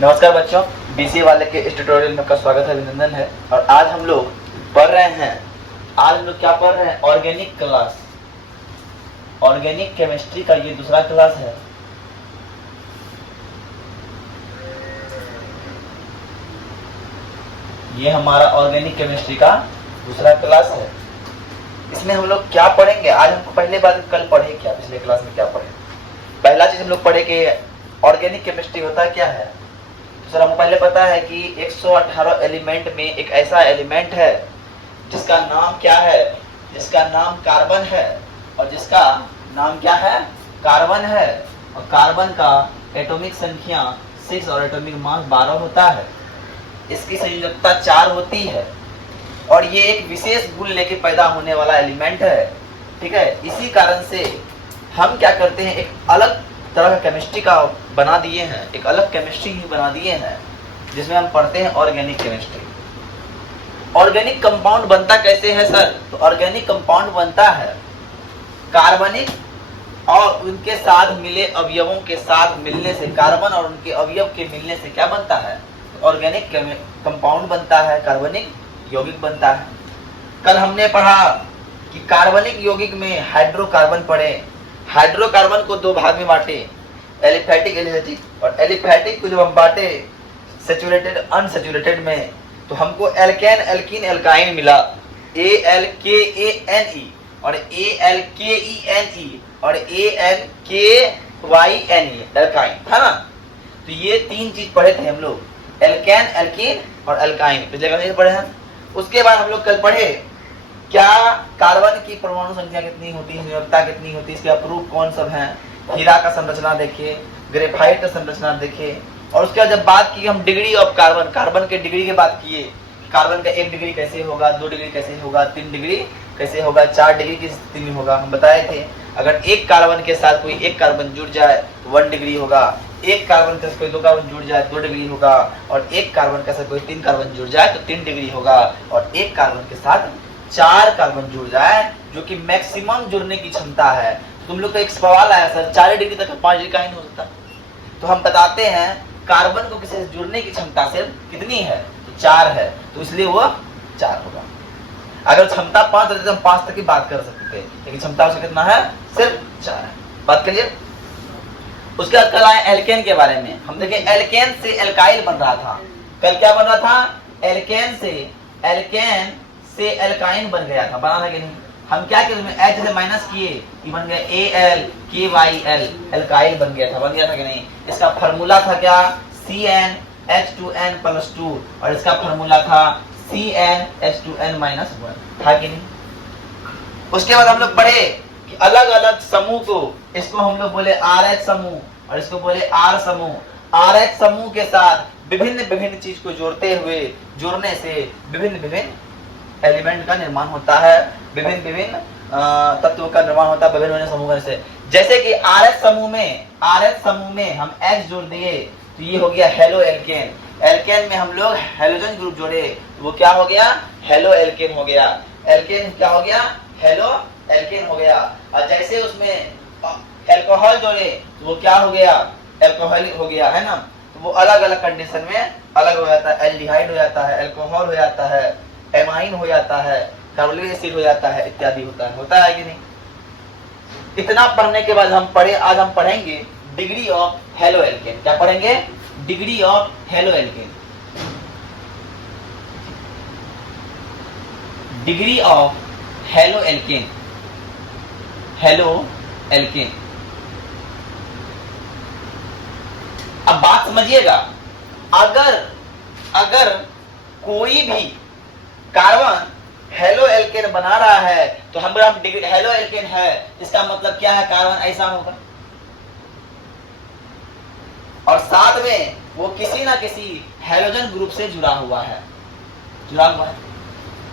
नमस्कार बच्चों, बीसी वाले के इस ट्यूटोरियल में आपका स्वागत है, अभिनंदन है। और आज हम लोग पढ़ रहे हैं, आज हम लोग क्या पढ़ रहे हैं? ऑर्गेनिक क्लास, ऑर्गेनिक केमिस्ट्री का ये दूसरा क्लास है। ये हमारा ऑर्गेनिक केमिस्ट्री का दूसरा क्लास है। इसमें हम लोग क्या पढ़ेंगे? आज हमको पहले बात कल पढ़े क्या, पिछले क्लास में क्या पढ़े? पहला चीज हम लोग पढ़े कि ऑर्गेनिक केमिस्ट्री होता क्या है। तो सर हमको पहले पता है कि 118 एलिमेंट में एक ऐसा एलिमेंट है जिसका नाम क्या है? जिसका नाम कार्बन है। और जिसका नाम क्या है? कार्बन है। और कार्बन का एटॉमिक संख्या 6 और एटॉमिक मास 12 होता है। इसकी संयोजकता 4 होती है और ये एक विशेष गुण लेके पैदा होने वाला एलिमेंट है। ठीक है, इसी कारण से हम क्या करते हैं, एक अलग तरह का केमिस्ट्री का बना दिए हैं, एक अलग केमिस्ट्री ही बना दिए हैं जिसमें हम पढ़ते हैं ऑर्गेनिक केमिस्ट्री। ऑर्गेनिक कंपाउंड बनता कैसे है सर? तो ऑर्गेनिक कंपाउंड बनता है कार्बनिक और उनके साथ मिले अवयवों के साथ मिलने से, कार्बन और उनके अवयव के मिलने से क्या बनता है? ऑर्गेनिक कंपाउंड बनता है, कार्बनिक यौगिक बनता है। कल हमने पढ़ा कि कार्बनिक यौगिक में हाइड्रोकार्बन पढ़े। हाइड्रोकार्बन को दो भाग में बांटे, एलिफैटिक एलिफैटिक। और एलिफैटिक को जब हम बांटे सैचुरेटेड अनसैचुरेटेड में, तो हमको एल्केन एल्कीन एल्काइन मिला, ALKANE और ALKENE और ALKYNE एल्काइन, है ना? तो ये तीन चीज पढ़े थे हम लोग, एल्केन एल्कीन और एल्काइन, पिछले क्लास में पढ़े हैं। उसके बाद हम लोग कल पढ़े क्या कार्बन की परमाणु संख्या कितनी होती है, संयोजकता कितनी होती है, इसके अप्रूव कौन सब हैं। हीरा का संरचना देखे, ग्रेफाइट का संरचना देखे। और उसके बाद जब बात की हम डिग्री ऑफ कार्बन, कार्बन के डिग्री की बात किए, कार्बन का 1 डिग्री कैसे होगा, 2 डिग्री कैसे होगा, 3 डिग्री कैसे होगा, 4 डिग्री की स्थिति में होगा। हम बताए थे अगर एक कार्बन के साथ कोई एक कार्बन जुड़ जाए तो 1 डिग्री होगा, एक कार्बन के साथ कोई 2 कार्बन जुड़ जाए 2 डिग्री होगा, और एक कार्बन के साथ कोई 3 कार्बन जुड़ जाए तो 3 डिग्री होगा, और एक कार्बन के साथ 4 कार्बन जुड़ जाए जो कि मैक्सिमम जुड़ने की क्षमता है। तुम लोग का एक सवाल आया सर, 4 डिग्री तक 5 डिग्री का ही नहीं हो सकता। तो हम बताते हैं कार्बन को किसी से जुड़ने की क्षमता सिर्फ कितनी है? तो 4 है, तो इसलिए वो 4 होगा। अगर क्षमता 5 होती तो हम 5 तक की बात कर सकते थे, लेकिन क्षमता उससे कितना है? सिर्फ 4 है। बात क्लियर? उसके बाद कल आए एल्केन के बारे में। हम देखें एल्केन से एल्काइल बन रहा था। कल क्या बन रहा था? एल्केन से एल्काइन बन गया था, बना था कि नहीं? हम क्या किए, उसमें H से माइनस किए, ये बन गया ALKYL, एल्काइल बन गया था कि नहीं? इसका फार्मूला था क्या? CnH2n+2 और इसका फार्मूला था CnH2n-1, था कि नहीं? उसके बाद हम लोग पढ़े कि अलग अलग समूह को, इसको हम लोग बोले RH समूह और इसको बोले R समूह। RH समूह के साथ विभिन्न चीज को जोड़ने से विभिन्न एलिमेंट का निर्माण होता है, विभिन्न तत्वों का निर्माण होता है विभिन्न समूहों से। जैसे कि RH समूह में हम H जोड़ दिए तो ये हो गया हेलो एल्केन। एल्केन में हम लोग हेलोजन ग्रुप जोड़े तो वो क्या हो गया? हेलो एल्केन हो गया। एल्केन क्या हो गया? हेलो एल्केन हो गया। और जैसे उसमें एल्कोहल जोड़े तो वो क्या हो गया? एल्कोहलिक हो गया, है ना? तो वो अलग अलग कंडीशन में अलग हो जाता है, एल्डिहाइड हो जाता है, एल्कोहल हो जाता है, एमाइन हो जाता है, कार्बोनिक एसिड हो जाता है, इत्यादि होता है कि नहीं? इतना पढ़ने के बाद आज हम पढ़ेंगे डिग्री ऑफ हेलो एल्केन। क्या पढ़ेंगे? Degree of halo alkane. Degree of halo alkane. अब बात समझिएगा, अगर कोई भी कार्बन हेलो एल्केन बना रहा है तो हम हेलो एल्केन है, इसका मतलब क्या है? कार्बन ऐसा होगा और साथ में वो किसी ना किसी हेलोजन ग्रुप से जुड़ा हुआ है।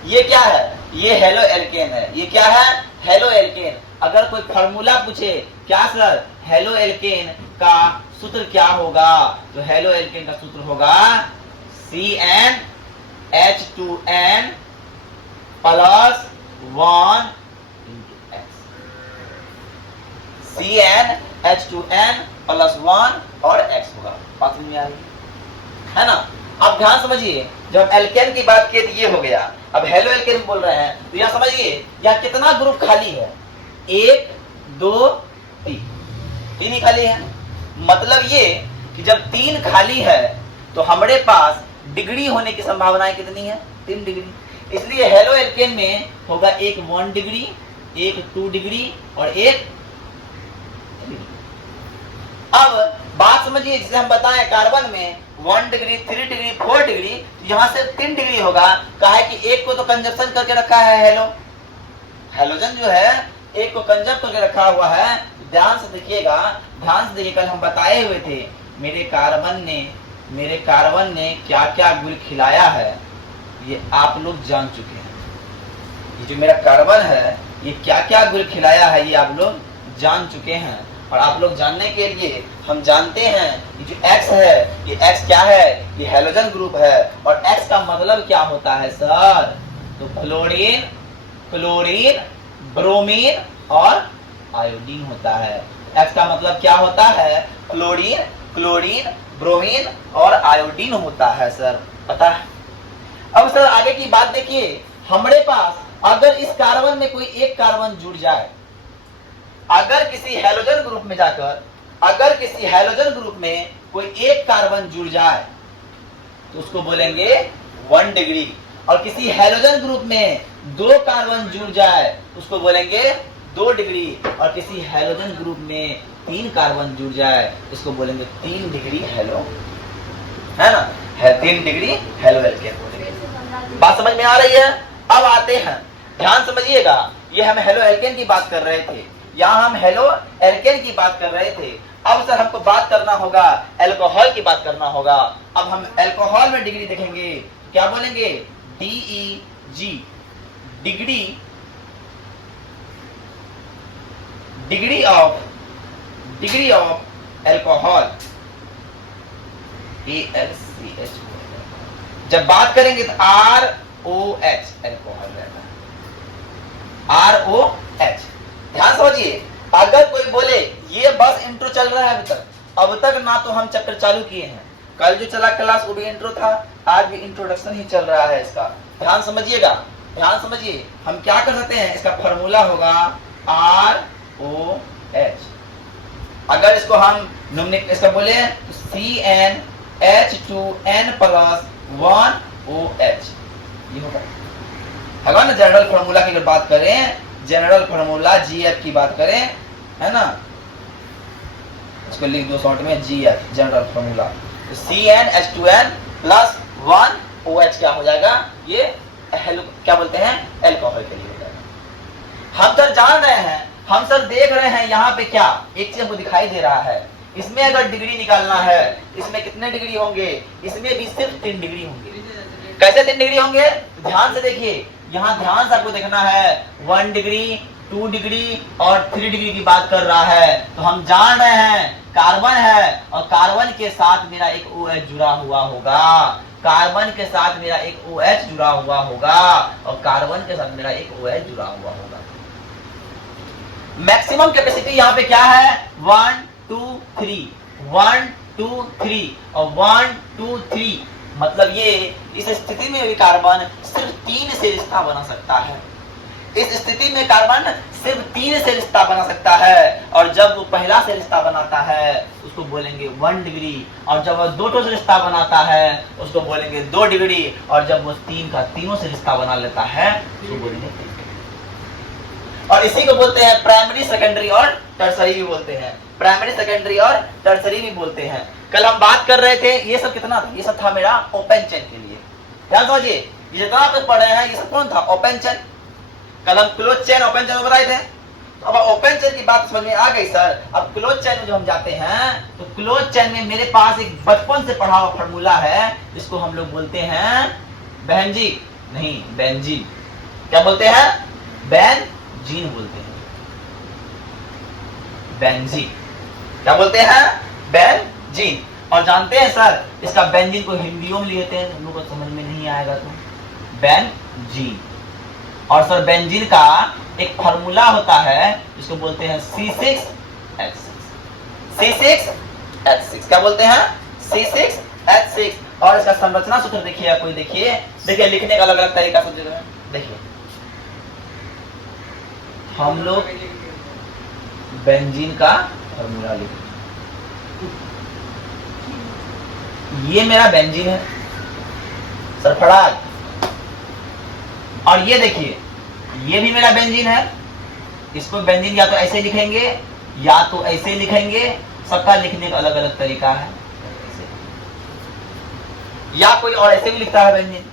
ये क्या है? ये हेलो एल्केन है। ये क्या है? Halo alkane. अगर कोई फार्मूला पूछे क्या सर हेलो एल्केन का सूत्र क्या होगा, तो हेलो एल्केन का सूत्र होगा CnH2n+1 CnH2n +1 और x होगा। बात समझ में आ रही है ना? अब ध्यान समझिए, जब एल्केन की बात की तो ये हो गया। अब हेलो एल्केन बोल रहे हैं तो यहाँ समझिए, यहाँ कितना ग्रुप खाली है? 1 2 3, 3 ही खाली है। मतलब ये कि जब 3 खाली है तो हमारे पास डिग्री होने की संभावनाएं कितनी है? 3 डिग्री। इसलिए हेलो एल्केन में होगा एक 1 डिग्री, एक 2 डिग्री और एक 3। अब बात समझिए, जिसे हम बताएं कार्बन में 1 डिग्री, 3 डिग्री, 4 डिग्री, तो यहाँ से 3 डिग्री होगा। कहा है कि एक को तो कंजप्शन करके रखा है हेलोजन जो है एक को कंजप्ट करके रखा हुआ है। ध्यान से देखिएगा, ध्यान से देखिए, कल हम बताए हुए थे मेरे कार्बन ने क्या क्या गुल खिलाया है, ये आप लोग जान चुके हैं। ये जो मेरा कार्बन है ये क्या क्या गुल खिलाया है ये आप लोग जान चुके हैं। और आप लोग जानने के लिए हम जानते हैं ये जो X है, ये X क्या है? ये हेलोजन ग्रुप है। और X का मतलब क्या होता है सर? तो क्लोरीन, ब्रोमीन और आयोडीन होता है। X का मतलब क्या होता है? क्लोरीन, ब्रोमीन और आयोडीन होता है सर, पता है? अब सर आगे की बात देखिए, हमारे पास अगर इस कार्बन में कोई एक कार्बन जुड़ जाए, अगर किसी हेलोजन ग्रुप में जाकर अगर किसी हेलोजन ग्रुप में कोई एक कार्बन जुड़ जाए तो उसको बोलेंगे 1 डिग्री। और किसी हेलोजन ग्रुप में 2 कार्बन जुड़ जाए उसको बोलेंगे 2 डिग्री। और किसी हेलोजन ग्रुप में 3 कार्बन जुड़ जाए इसको बोलेंगे 3 डिग्री हेलो, है ना? 3 डिग्री हेलो एल्केन। बात समझ में आ रही है? अब आते हैं, ध्यान समझिएगा, ये हम हेलो एल्केन की बात कर रहे थे, यहाँ हम हेलो एल्केन की बात कर रहे थे। अब सर हमको बात करना होगा अल्कोहल की बात करना होगा। अब हम अल्कोहल में डिग्री देखेंगे, क्या बोलेंगे? DEG, degree of alcohol, ALCH। जब बात करेंगे तो ROH अल्कोहल रहता है, ROH। ध्यान समझिए, अगर कोई बोले ये बस इंट्रो चल रहा है अब तक ना तो हम चैप्टर चालू किए हैं, कल जो चला क्लास वो भी इंट्रो था, आज भी इंट्रोडक्शन ही चल रहा है इसका। ध्यान समझिएगा, ध्यान समझिए, हम क्या कर सकते हैं? इसका फॉर्मूला होगा ROH। अगर इसको हम इसका बोले CnH2n+1OH, ये होगा ना। जनरल फॉर्मूला की अगर बात करें, जनरल फॉर्मूला GF की बात करें, है ना, इसको लिख दो शॉर्ट में GF, जनरल फॉर्मूला। तो CnH2n+1OH क्या हो जाएगा? ये क्या बोलते हैं? अल्कोहल के लिए हो जाएगा। हम सर जान रहे हैं, हम सर देख रहे हैं यहाँ पे क्या एक चीज हमको दिखाई दे रहा है। इसमें अगर डिग्री निकालना है, इसमें कितने डिग्री होंगे? इसमें भी सिर्फ 3 डिग्री होंगे। कैसे 3 डिग्री होंगे? ध्यान से देखिए, यहाँ ध्यान से आपको देखना है, 1 डिग्री, 2 डिग्री और 3 डिग्री की बात कर रहा है। तो हम जान रहे हैं कार्बन है और कार्बन के साथ मेरा एक OH जुड़ा हुआ होगा, कार्बन के साथ मेरा एक OH जुड़ा हुआ होगा और कार्बन के साथ मेरा एक OH जुड़ा हुआ होगा। मैक्सिमम कैपेसिटी यहाँ पे क्या है? 1 2 3, 1 2 3 और 1 2 3। मतलब ये इस स्थिति में भी कार्बन सिर्फ 3 से रिश्ता बना सकता है। इस स्थिति में कार्बन सिर्फ 3 से रिश्ता बना सकता है। और जब वो पहला से रिश्ता बनाता है उसको बोलेंगे 1 डिग्री। और जब वो 2 से रिश्ता बनाता है उसको बोलेंगे 2 डिग्री। और जब वो 3 का तीनों से रिश्ता बना लेता है उसको बोलेंगे 3 डिग्री। और इसी को बोलते हैं प्राइमरी, सेकेंडरी और टर्सरी भी बोलते हैं। प्राइमरी, सेकेंडरी और टर्सरी भी बोलते हैं। कल हम बात कर रहे थे, ये सब कितना था? ये सब था मेरा ओपन चेन के लिए। ध्यान समझिए, ये जितना आप पढ़ रहे हैं ये सब कौन था? Open chain. कल हम क्लोज चेन, ओपन चेन बताए थे। अब ओपन चेन की बात समझ में आ गई सर। अब क्लोज चेन में जो हम जाते हैं तो क्लोज चेन में मेरे पास एक बचपन से पढ़ा हुआ फॉर्मूला है, इसको हम लोग बोलते हैं बेंजीन, नहीं बेंजीन। क्या बोलते हैं? बेंजीन बोलते हैं, बेंजीन। क्या बोलते हैं? बेंजीन। और जानते हैं सर इसका बेंजीन को हिंदियों में लिखते हैं, हम लोग को समझ में नहीं आएगा तो बेंजीन। और सर बेंजीन का एक फॉर्मूला होता है जिसको बोलते हैं C6H6। C6H6 क्या बोलते हैं? C6H6। और इसका संरचना सूत्र देखिए, कोई देखिए लिखने का अलग अलग तरीका से देखिए। हम लोग बेंजीन का फॉर्मूला लिखें। ये मेरा बेंजीन है सरफराज, और ये देखिए ये भी मेरा बेंजीन है। इसको बेंजीन या तो ऐसे लिखेंगे या तो ऐसे लिखेंगे, सबका लिखने का अलग अलग तरीका है। या कोई और ऐसे भी लिखता है बेंजीन।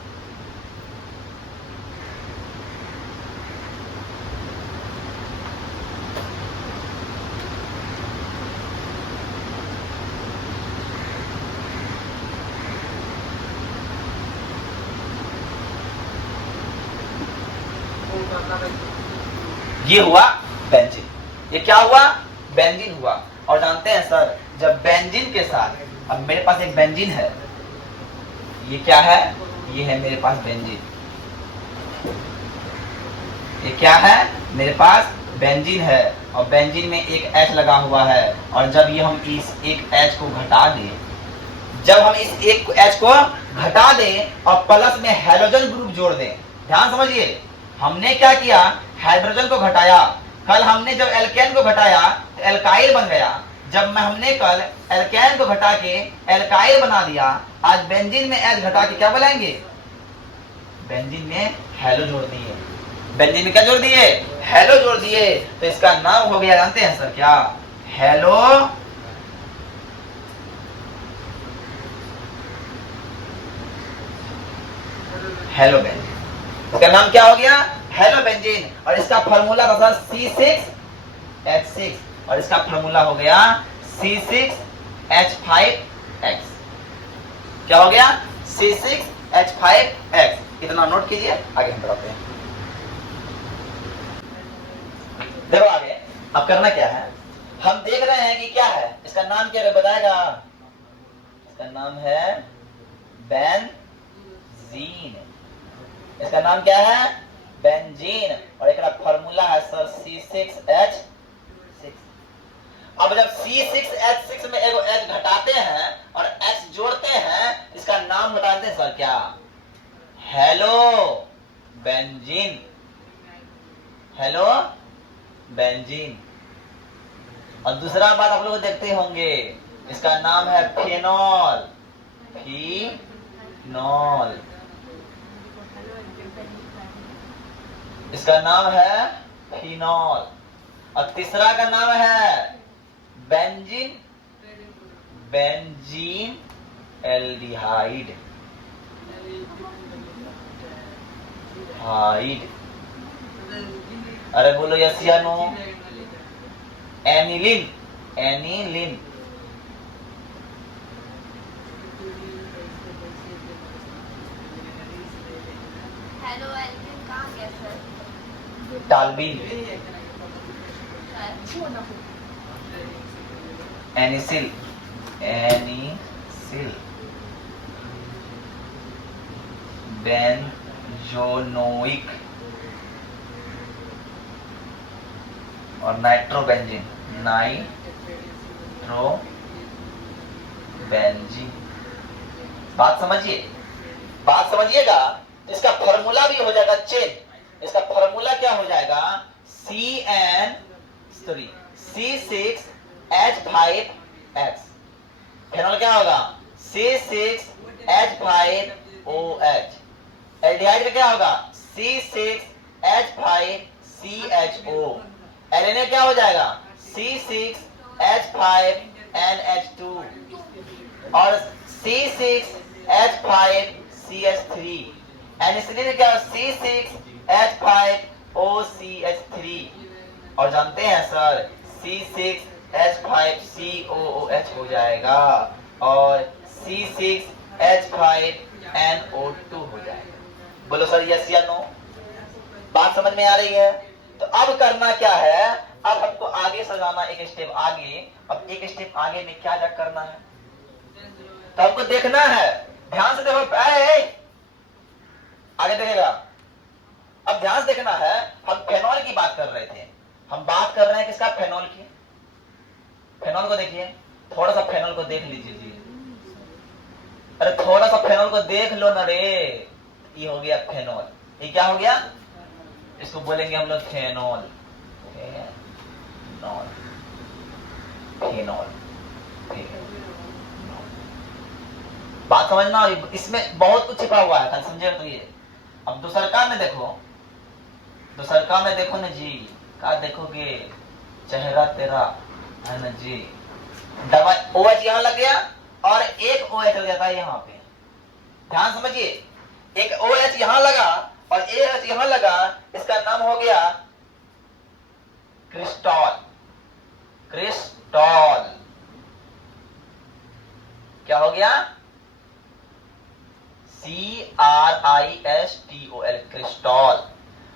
ये हुआ बेंजीन। ये क्या हुआ? बेंजीन हुआ। और जानते हैं सर, जब बेंजीन के साथ, अब मेरे पास एक बेंजीन है, ये क्या है? ये है मेरे पास बेंजीन। ये क्या है? मेरे पास बेंजीन है, और बेंजीन में एक H लगा हुआ है। और जब ये हम इस एक H को घटा दें, जब हम इस एक H को घटा दें और प्लस में हाइड्रोजन ग्रुप जोड़ दें, ध्यान समझिए, हमने क्या किया? हाइड्रोजन को घटाया। कल हमने जब एल्केन को घटाया तो एल्काइल बन गया। जब हमने कल एल्केन को घटा के एल्काइल बना दिया, आज बेंजीन में H घटा के क्या बनाएंगे? बेंजीन में हेलो जोड़ दिए। बेंजीन में क्या जोड़ दिए? हेलो जोड़ दिए। तो इसका नाम हो गया, जानते हैं सर क्या? Hello hello benzene. इसका नाम क्या हो गया? Hello benzene. और इसका फार्मूला था C6H6, और इसका फार्मूला हो गया C6H5X। क्या हो गया? C6H5X। इतना नोट कीजिए, आगे हम बढ़ाते हैं। देखो आगे अब करना क्या है, हम देख रहे हैं कि क्या है, इसका नाम क्या है बताएगा? इसका नाम है बेंजीन। इसका नाम क्या है? बेंजीन। और एक फार्मूला है सर C6H6। अब जब C6H6 में एगो H घटाते हैं और H जोड़ते हैं, इसका नाम बताते हैं सर क्या? Hello benzene. Hello benzene. और दूसरा बात आप लोग देखते होंगे, इसका नाम है फिनॉल। फिनॉल, इसका नाम है फिनॉल। और तीसरा का नाम है बेंजीन। Benzene aldehyde. हाइड, अरे बोलो यस या no? Aniline. Aniline. Hello Alvin कहाँ गया सर? टालबिन। एनिसिल। एनिसिल। बेंजोनोइक और नाइट्रोबेंजीन। नाइट्रोबेंजीन। बात समझिए, बात समझिएगा। इसका फॉर्मूला भी हो जाएगा चेंज। इसका फॉर्मूला क्या हो जाएगा? C6H5X। फिनॉल क्या होगा? C6H5OH। एल्डिहाइड का क्या होगा? C6H5CHO। एलएनए क्या हो जाएगा? C6H5NH2 और C6H5CH3। एनिसिलिन क्या? C6H5OCH3। और जानते हैं सर C6H5COOH हो जाएगा और C6H5NO2 हो जाएगा। बोलो सर यस या नो? बात समझ में आ रही है? तो अब करना क्या है? अब हमको आगे सजाना, एक स्टेप आगे। अब एक स्टेप आगे में क्या जा करना है, तो हमको देखना है। ध्यान से देखो, आगे देखेगा। अब ध्यान से देखना है, हम फेनॉल की बात कर रहे थे। हम बात कर रहे हैं किसका? फेनॉल की। फेनॉल को देखिए, थोड़ा सा फेनॉल को देख लीजिए जी। अरे थोड़ा सा फेनॉल को देख लो ना रे। ये हो गया फेनॉल। ये क्या हो गया? इसको बोलेंगे हम लोग फेनॉल। Phenol, phenol, phenol. बात समझना, इसमें बहुत कुछ छिपा हुआ है, कल समझे तो ये। अब दूसरका में देखो, दूसरका में देखो ना जी, क्या देखोगे? चेहरा तेरा है ना जी। डबल OH यहां लग गया और एक OH लग जाता है यहां पे। ध्यान समझिए, एक OH यहां लगा और AH यहां लगा, इसका नाम हो गया क्रिस्टॉल। क्रिस्टॉल क्या हो गया? CRISTOL, क्रिस्टॉल।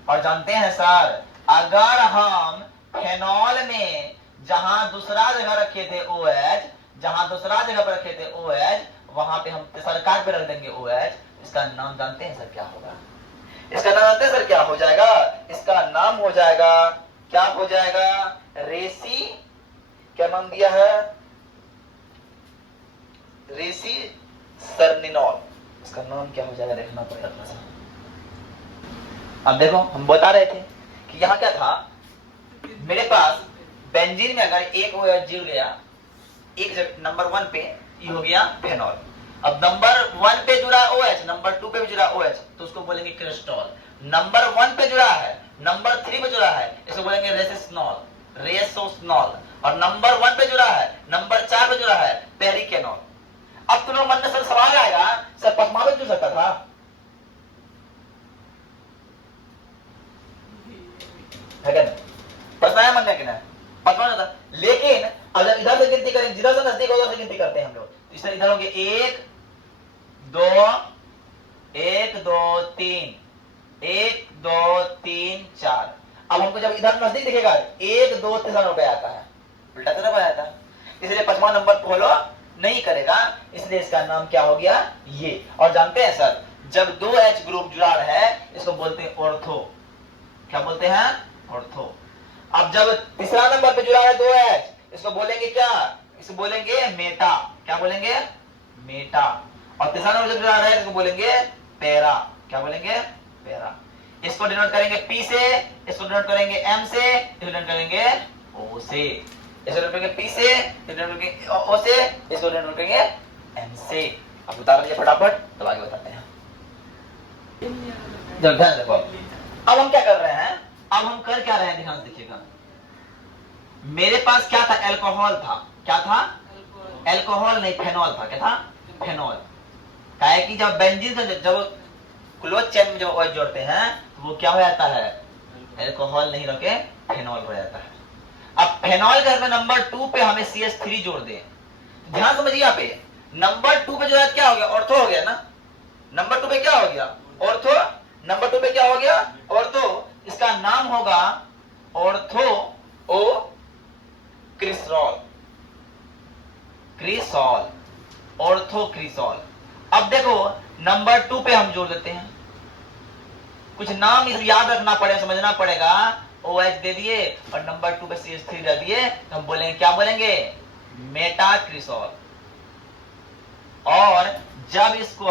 और जानते हैं सर, अगर हम फेनॉल में जहां दूसरा जगह रखे थे OH, जहां दूसरा जगह पर रखे थे OH, वहां पे हम सरकार पे रख देंगे OH, इसका नाम जानते हैं सर क्या होगा? इसका नाम जानते हैं सर क्या हो जाएगा? इसका नाम हो जाएगा, क्या हो जाएगा? रेसी, क्या नाम दिया है? रेसी सर्निनॉल। इसका नाम क्या हो जाएगा? देखना पड़ेगा थोड़ा सा। अब देखो, हम बता रहे थे कि यहां क्या था, मेरे पास बेंजीन में अगर एक OH जुड़ गया एक नंबर 1 पे, ये हो गया फेनॉल। अब नंबर 1 पे जुड़ा OH, नंबर 2 पे भी जुड़ा OH, तो उसको बोलेंगे क्रिस्टॉल। नंबर 1 पे जुड़ा है, नंबर 3 पे जुड़ा है, इसको बोलेंगे रेसिसनॉल, रेसोसनॉल। और नंबर 1 पे जुड़ा है, नंबर 4 पे जुड़ा है, पेरिकेनॉल। अब तुम लोग मन में सर सवाल आएगा, सर पद्मा में जुड़ सकता था? है क्या? प्रश्न आया मन में कि नहीं? पद्मा था, लेकिन अगर इधर से गिनती करें, जिधर से नजदीक उधर से गिनती करते हैं हम लोग, तो इस तरह इधर हो गया 1 2 1 2 3 1 2 3 4। अब हमको जब इधर नजदीक दिखेगा 1 2 3 रुपए आता है, उल्टा तरफ आ जाता है, इसलिए 5वां नंबर फॉलो नहीं करेगा, इसलिए इसका नाम क्या हो गया? ये। और जानते हैं सर, जब 2H ग्रुप जुड़ा है, इसको बोलते हैं ऑर्थो। क्या बोलते हैं? ऑर्थो। अब जब तीसरा नंबर पे जुड़ा है 2H, इसको बोलेंगे क्या? इसको बोलेंगे मेटा। क्या बोलेंगे? मेटा। और तीसरा नंबर जब जुड़ा है, इसको बोलेंगे पैरा। क्या बोलेंगे? पैरा। इसको डिनोट करेंगे P से, इसको डिनोट करेंगे M से, इसको डिनोट करेंगे O से, इसको डिनोट करेंगे P से, इसको डिनोट करेंगे O से, इसको डिनोट करेंगे M से। अब बता रहे फटाफट, तब आगे बताते हैं। जब ध्यान देखो, अब हम क्या कर रहे हैं? अब हम कर क्या रहे हैं? ध्यान देखिएगा, मेरे पास क्या था? अल्कोहल था। क्या था? अल्कोहल नहीं, फेनॉल था। क्या था? फेनॉल। क्या है कि जब बेंजीन से जब क्लोज चेन में जब OH जोड़ते हैं, तो वो क्या हो जाता है? अल्कोहल नहीं रखे फेनॉल हो जाता है। अब फेनॉल के में नंबर 2 पे हमें CH3 जोड़ दे। ध्यान समझिए, यहाँ पे नंबर 2 पे जो है क्या हो गया? ऑर्थो हो गया ना। नंबर 2 पे क्या हो गया? ऑर्थो। नंबर 2 पे क्या हो गया? ऑर्थो। इसका नाम होगा ऑर्थो ओ क्रिसॉल। क्रिसॉल, ऑर्थो क्रिसॉल। अब देखो, नंबर 2 पे हम जोड़ देते हैं, कुछ नाम इस याद रखना पड़ेगा, समझना पड़ेगा। OH दे दिए और नंबर 2 पे CH3 दे दिए, तो हम बोलेंगे क्या? बोलेंगे मेटाक्रिसॉल। और जब इसको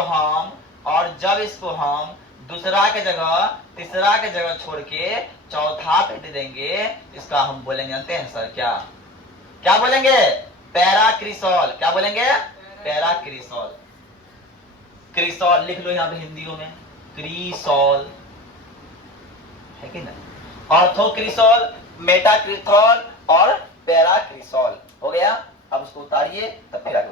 हम दूसरा के जगह तीसरा के जगह छोड़ के चौथा पे दे देंगे, इसका हम बोलेंगे, जानते हैं सर क्या? क्या बोलेंगे? पैराक्रिसॉल। क्या बोलेंगे? पैराक्रिसॉल। क्रिसॉल लिख लो यहां पे हिंदियों में, क्रिसॉल है कि नहीं? ऑर्थोक्रिसॉल, मेटाक्रिसॉल और पैराक्रिसॉल हो गया। अब उसको उतारिए, तब फिर आगे